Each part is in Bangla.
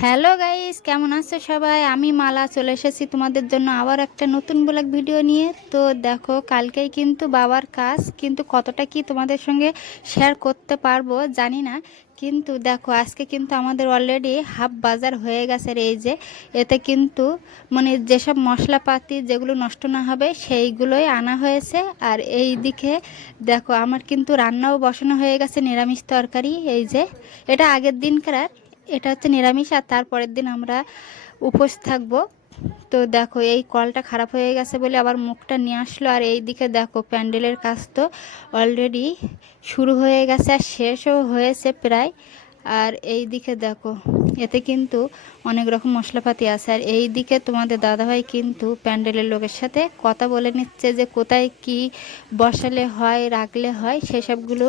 হ্যালো গাইস, কেমন আছো সবাই? আমি মালা চলে এসেছি তোমাদের জন্য আবার একটা নতুন ব্লগ ভিডিও নিয়ে। তো দেখো, কালকেই কিন্তু বাবার কাজ, কিন্তু কতটা কি তোমাদের সঙ্গে শেয়ার করতে পারবো জানি না। কিন্তু দেখো, আজকে কিন্তু আমাদের অলরেডি হাফ বাজার হয়ে গেছে। আর এই যে এতে কিন্তু মানে যেসব মশলাপাতি যেগুলো নষ্ট না হবে সেইগুলোই আনা হয়েছে। আর এই দিকে দেখো, আমার কিন্তু রান্নাও বসানো হয়ে গেছে, নিরামিষ তরকারি। এই যে এটা আগের দিনকার, এটা হচ্ছে নিরামিষ, আর তারপরের দিন আমরা উপোস থাকবো। তো দেখো, এই কলটা খারাপ হয়ে গেছে বলে আবার মুখটা নিয়ে আসলো। আর এই দিকে দেখো, প্যান্ডেলের কাজ তো অলরেডি শুরু হয়ে গেছে আর শেষও হয়েছে প্রায়। আর এই দিকে দেখো, এতে কিন্তু অনেক রকম মশলাপাতি আছে। আর এই দিকে তোমাদের দাদাভাই কিন্তু প্যান্ডেলের লোকের সাথে কথা বলে নিচ্ছে যে কোথায় কি বসালে হয়, রাখলে হয় সেসবগুলো।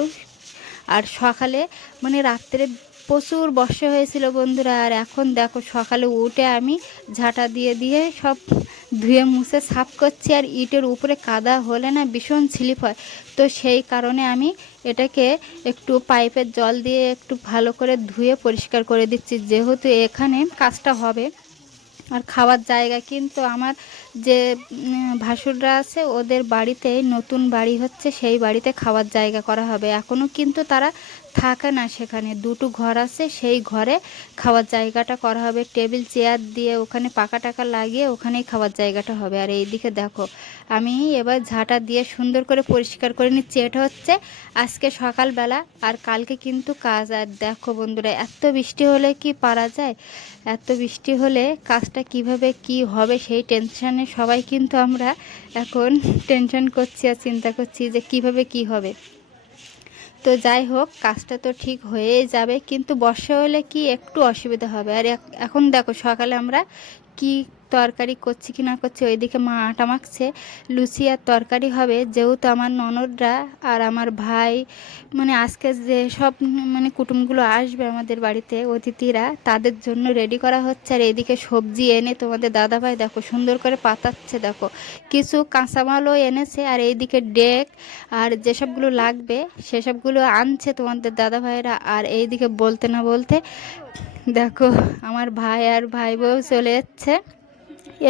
আর সকালে মানে রাত্রে প্রচুর বর্ষা হয়েছিল বন্ধুরা। আর এখন দেখো, সকালে উঠে আমি ঝাঁটা দিয়ে দিয়ে সব ধুয়ে মুছে সাফ করছি। আর ইটের উপরে কাদা হলে না ভীষণ স্লিপ হয়, তো সেই কারণে আমি এটাকে একটু পাইপের জল দিয়ে একটু ভালো করে ধুয়ে পরিষ্কার করে দিচ্ছি, যেহেতু এখানে কাজটা হবে। আর খাওয়ার জায়গা কিন্তু আমার যে ভাসুররা আছে, ওদের বাড়িতে নতুন বাড়ি হচ্ছে, সেই বাড়িতে খাওয়ার জায়গা করা হবে। এখনও কিন্তু তারা থাকে না সেখানে, দুটো ঘর আছে, সেই ঘরে খাওয়ার জায়গাটা করা হবে। টেবিল চেয়ার দিয়ে ওখানে পাকা টাকা লাগিয়ে ওখানেই খাওয়ার জায়গাটা হবে। আর এই দিকে দেখো, আমি এবার ঝাঁটা দিয়ে সুন্দর করে পরিষ্কার করে নিচ্ছি। এটা হচ্ছে আজকে সকালবেলা, আর কালকে কিন্তু কাজ। আর দেখো বন্ধুরা, এত বৃষ্টি হলে কি পারা যায়? এত বৃষ্টি হলে কাজটা কিভাবে কি হবে সেই টেনশানে সবাই কিন্তু আমরা এখন টেনশন করছি আর চিন্তা করছি যে কিভাবে কি হবে। তো যাই হোক, কাজটা তো ঠিক হয়েই যাবে, কিন্তু বর্ষা হলে কি একটু অসুবিধা হবে। আর এখন দেখো, সকালে আমরা কি তরকারি করছি কি না করছি, ওইদিকে মা আটা মাখছে, লুচি আর তরকারি হবে। যেহেতু আমার ননদরা আর আমার ভাই মানে আজকে যে সব মানে কুটুমগুলো আসবে আমাদের বাড়িতে, অতিথিরা, তাদের জন্য রেডি করা হচ্ছে। আর এইদিকে সবজি এনে তোমাদের দাদাভাই দেখো সুন্দর করে পাতাচ্ছে। দেখো, কিছু কাঁচামালও এনেছে। আর এইদিকে ডেক আর যেসবগুলো লাগবে সেসবগুলো আনছে তোমাদের দাদা ভাইরা। আর এইদিকে বলতে না বলতে দেখো, আমার ভাই আর ভাই বউ চলে যাচ্ছে।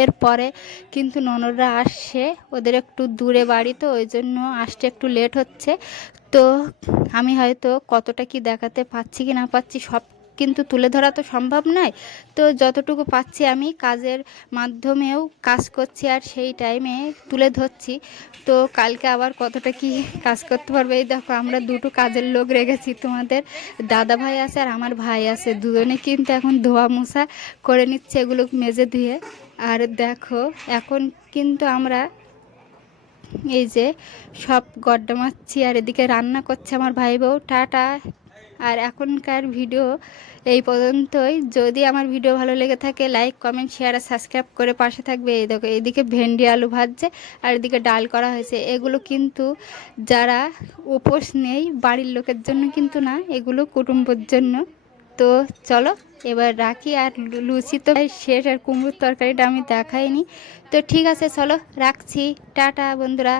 এরপরে কিন্তু ননদরা আসছে, ওদের একটু দূরে বাড়ি, তো ওই জন্য আসতে একটু লেট হচ্ছে। তো আমি হয়তো কতটা কি দেখাতে পাচ্ছি কি না পাচ্ছি সব কিন্তু তুলে ধরা তো সম্ভব নয়। তো যতটুকু পাচ্ছি আমি কাজের মাধ্যমেও কাজ করছি আর সেই টাইমে তুলে ধরছি। তো কালকে আবার কতটা কি কাজ করতে পারবে। এই দেখো, আমরা দুটো কাজের লোক রেখেছি, তোমাদের দাদা ভাই আছে আর আমার ভাই আছে, দুজনে কিন্তু এখন ধোয়া মোছা করে নিচ্ছে এগুলো মেজে ধুয়ে। আর দেখো, এখন কিন্তু আমরা এই যে সব গড্ডা মারছি, আর এদিকে রান্না করছে আমার ভাই বউ। টাটা। আর এখনকার ভিডিও এই পর্যন্তই। যদি আমার ভিডিও ভালো লেগে থাকে, লাইক কমেন্ট শেয়ার আর সাবস্ক্রাইব করে পাশে থাকবে। এই দেখো, এইদিকে ভেন্ডি আলু ভাজছে আর এদিকে ডাল করা হয়েছে। এগুলো কিন্তু যারা উপোস নেই বাড়ির লোকের জন্য কিন্তু না, এগুলো কুটুম্বর জন্য। তো চলো এবার রাখি। আর লুচি তো শেষ, আর কুমড়োর তরকারিটা আমি দেখাইনি। তো ঠিক আছে, চলো রাখছি। টাটা বন্ধুরা।